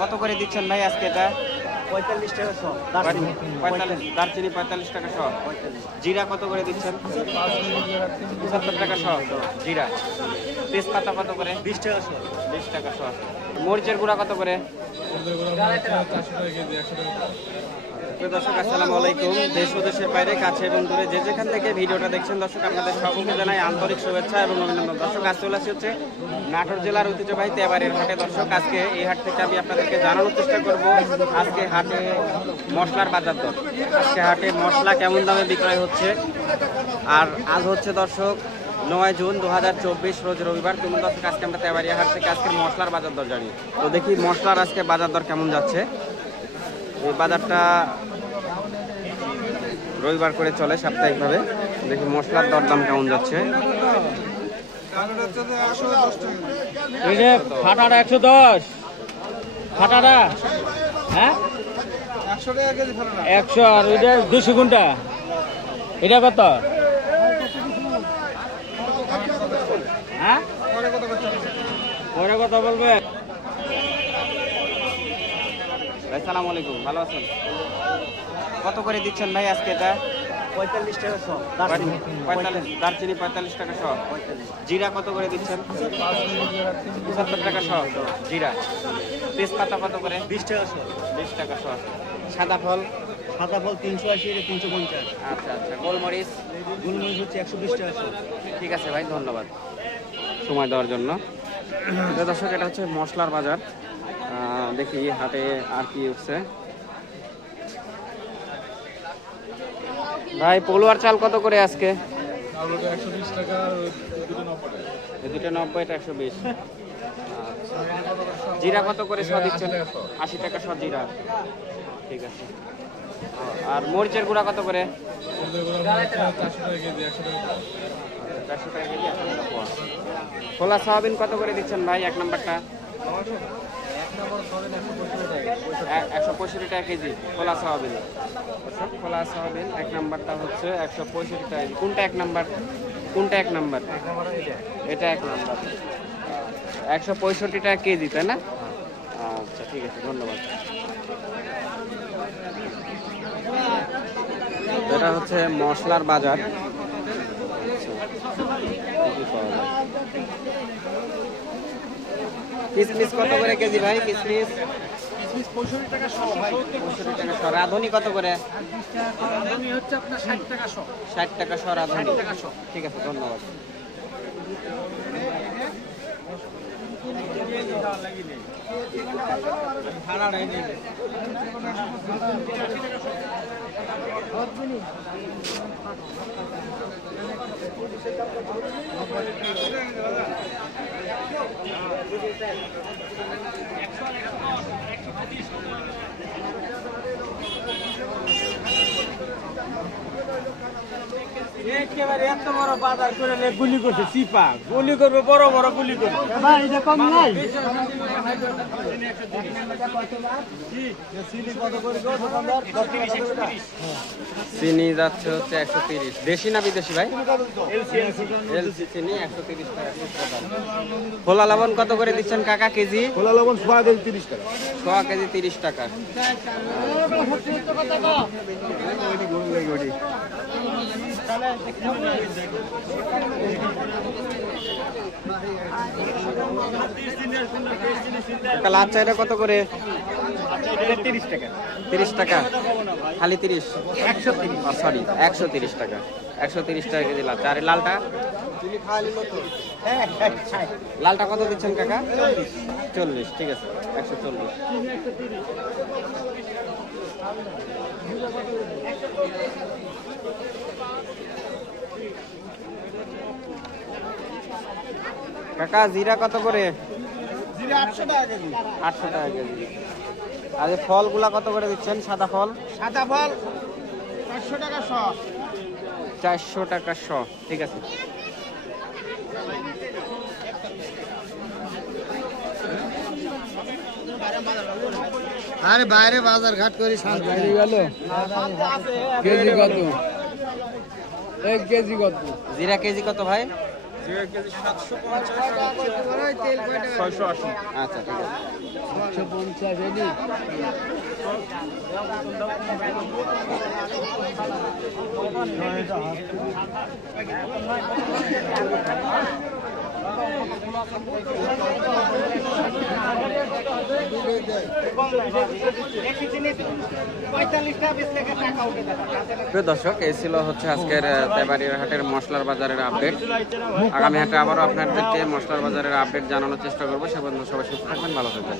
কত করে দিচ্ছেন ভাই আজকে এটা? পঁয়তাল্লিশ টাকা শো পঁয়তাল্লিশ। দারচিনি পঁয়তাল্লিশ টাকা শ জিরা কত করে দিচ্ছেন? পঁচাত্তর টাকা শ জিরা। তেজপাতা কত করে? বিশ টাকা শো বিশ টাকা শ মরিচের গুঁড়া কত করে। প্রিয় দর্শক, আসসালামু আলাইকুম। দেশ ও দেশের বাইরে, কাছে এবং দূরে যে যেখান থেকে ভিডিওটা দেখছেন, দর্শক, আপনাদের সকলকে জানাই আন্তরিক শুভেচ্ছা এবং অভিনন্দন। দর্শক, আজ চলে আসি হচ্ছে নাটোর জেলার ঐতিহ্যবাহী তেবারের হাটে। দর্শক, আজকে এই হাট থেকে আমি আপনাদেরকে জানানোর চেষ্টা করব, আজকে হাটে মশলার বাজার দর। আজকে হাটে মশলা কেমন দামে বিক্রয় হচ্ছে? আর আজ হচ্ছে, দর্শক, নয় জুন দু হাজার চব্বিশ, রোজ রবিবার। তুমি দর্শক, আজকে আমরা তেবারিয়া হাট থেকে আজকের মশলার বাজার দর জানি। তো দেখি মশলার আজকে বাজার দর কেমন যাচ্ছে। এই বাজারটা রবিবার করে চলে সাপ্তাহিকভাবে। দেখি মশলার দরদাম কেমন যাচ্ছে। এই যে একশো দশ। ফাটাটা হ্যাঁ? একশো আর ওইটা দুশো গুণটা এটা কত? হ্যাঁ? পরে কথা বলবে ভাই সালাম আলাইকুম। ভালো আছেন? কত করে দিচ্ছেন ভাই আজকে এটা? পঁয়তাল্লিশ টাকা শো। পঁয়তাল্লিশ দারচিনি। পঁয়তাল্লিশ। টাকা সহ জিরা কত করে দিচ্ছেন? পঁচাত্তর টাকা সহ জিরা। তেজপাতা কত করে? বিশ টাকা শো। বিশ টাকা সহ সাদা ফল? সাদা ফল তিনশো আশি এটা তিনশো পঞ্চাশ। আচ্ছা আচ্ছা। গোলমরিচ? গোলমরিচ হচ্ছে একশো বিশ টাকা ঠিক আছে ভাই ধন্যবাদ। সময় দেওয়ার জন্য। দর্শক এটা হচ্ছে মশলার বাজার। দেখি হাটে আর কি উঠছে। ভাই পলুয়ার চাল কত করে আজকে? দুটো নব্বই এটা একশো বিশ। জিরা কত করে শ দিচ্ছেন? আশি টাকা শ। জিরা। ঠিক আছে। আর মরিচের গুঁড়া কত করে? খোলা সয়াবিন কত করে দিচ্ছেন ভাই এক নাম্বারটা? একশো পঁয়ষট্টি টাকা কেজি খোলা সয়াবিন দর্শক, খোলা সয়াবিন এক নাম্বারটা হচ্ছে একশো পঁয়ষট্টি টাকা কোনটা এক নাম্বার? কোনটা এক নাম্বার? এটা এক নাম্বার। একশো পঁয়ষট্টি টাকা কেজি তাই না? আচ্ছা ঠিক আছে ধন্যবাদ। এটা হচ্ছে মশলার বাজার আচ্ছা, কি পাওয়া যায়? কিসমিস কত করে কেজি ভাই? কিসমিস? রাঁধুনি কত করে? ষাট টাকা শ। রাঁধুনি। ঠিক আছে ধন্যবাদ। একশো একেবারে এত বড় বাজার করে গুলি করছে চিপা গুলি করবে বড় বড় গুলি করবে। চিনি যাচ্ছে হচ্ছে একশো তিরিশ। দেশি না বিদেশি ভাই? এলসি চিনি একশো তিরিশ টাকা। খোলা লবণ কত করে দিচ্ছেন কাকা কেজি? খোলা লবণ সোয়া কেজি তিরিশ টাকা। সোয়া কেজি তিরিশ টাকা। লাল চাইটা কত করে? তিরিশ টাকা। তিরিশ টাকা? খালি তিরিশ? একশো তিরিশ। সরি একশো তিরিশ টাকা। একশো তিরিশ টাকা কেজি লাল চা আর লালটা? লালটা কত দিচ্ছেন কাকা? চল্লিশ ঠিক আছে। একশো চল্লিশ। কাকা জিরা কত করে? আটশো টাকা কেজি। আর এই ফলগুলা কত করে দিচ্ছেন সাদা ফল? সাদা ফল চারশো টাকা শো। চারশো টাকা শ ঠিক আছে। আরে বাইরে বাজার ঘাট করি কেজি গেল কেজি কত? এক কেজি কত? জিরা কেজি কত ভাই? আচ্ছা ঠিক আছে। একশো পঞ্চাশ এদি দর্শক, এই ছিল হচ্ছে আজকের দেবাড়ির হাটের মশলার বাজারের আপডেট। আগামী হাটে আবারও আপনাদেরকে মশলার বাজারের আপডেট জানানোর চেষ্টা করব, সে পর্যন্ত সবাই সুস্থ থাকবেন, ভালো থাকবেন।